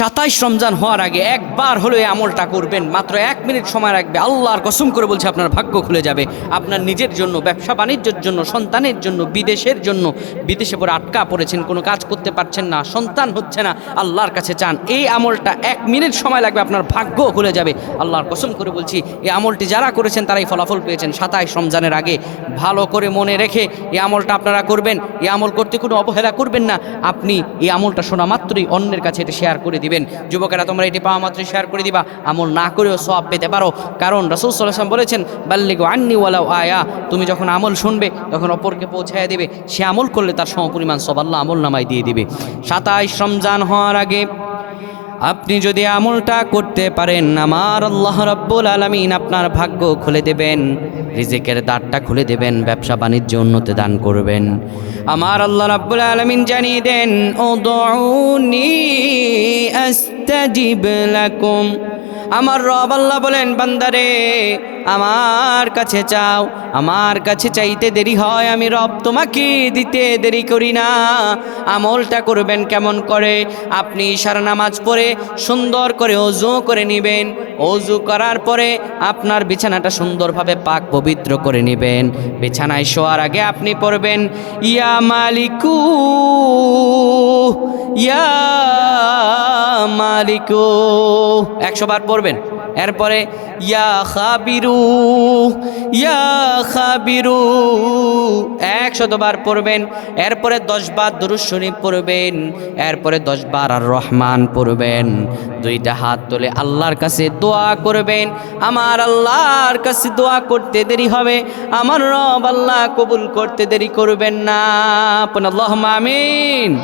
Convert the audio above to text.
27 রমজান হওয়ার আগে একবার হলো এই আমলটা করবেন, মাত্র 1 মিনিট সময় রাখবে। আল্লাহর কসম করে বলছে আপনার ভাগ্য খুলে যাবে। আপনার নিজের জন্য, ব্যবসা বাণিজ্যের জন্য, সন্তানের জন্য, বিদেশের জন্য, বিদেশে পরে আটকা পড়েছেন, কোনো কাজ করতে পারছেন না, সন্তান হচ্ছে না, আল্লাহর কাছে চান, এই আমলটা 1 মিনিট সময় লাগবে, আপনার ভাগ্য খুলে যাবে। আল্লাহর কসম করে বলছি, এই আমলটি যারা করেছেন তারাই ফলাফল পেয়েছেন। 27 রমজানের আগে ভালো করে মনে রেখে এই আমলটা আপনারা করবেন। এই আমল করতে কোনো অবহেলা করবেন না। আপনি এই আমলটা শোনা মাত্রই অন্যের কাছে এটা শেয়ার করে দিবেন। যুবকেরা, তোমরা এটি পাওয়া মাত্রই শেয়ার করে দিবা। আমল না করেও সওয়াব পেতে পারো, কারণ রাসূল সাল্লাল্লাহু আলাইহি ওয়াসাল্লাম বলেছেন, বাল্লিগু আন্নি ওয়ালাউ আয়া। তুমি যখন আমল শুনবে তখন অপরকে পৌঁছায় দেবে, সে আমল করলে তার সমপরিমাণ সওয়াব আল্লাহ আমল নামায় দিয়ে দিবে। 27 রমজান হওয়ার আগে আপনি যদি আমলটা করতে পারেন, আমার আল্লাহ রাব্বুল আলামিন আপনার ভাগ্য খুলে দেবেন, রিজিকের দ্বারটা খুলে দেবেন, ব্যবসা বাণিজ্যে উন্নতি দান করবেন। আমার আল্লাহ রাব্বুল আলামিন জানিয়ে দেন, উদউনি আস্তাজিব লাকুম। আমার রব আল্লাহ বলেন, বান্দারে আমার কাছে চাও, আমার কাছে চাইতে দেরি হয়, আমি রব তোমাকে দিতে দেরি করি না। আমলটা করবেন কেমন করে? আপনি ইশার নামাজ পড়ে সুন্দর করে ওযু করে নেবেন। ওযু করার পরে আপনার বিছানাটা সুন্দরভাবে পাক পবিত্র করে নেবেন। বিছানায় শোয়ার আগে আপনি পড়বেন, ইয়া মালিকু ইয়া মালিকু, 100 বার পড়বেন। এরপরে ইয়া খাবিরু ইয়া খাবিরু 100 বার পড়বেন। এরপরে 10 বার দুরূদ শরীফ পড়বেন। এরপরে 10 বার আর রহমান পড়বেন। 2টা হাত তুলে আল্লাহর কাছে দোয়া করবেন। আমার আল্লাহর কাছে দোয়া করতে দেরি হবে, আমার রব আল্লাহ কবুল করতে দেরি করবেন না। আল্লাহুম্মা আমিন।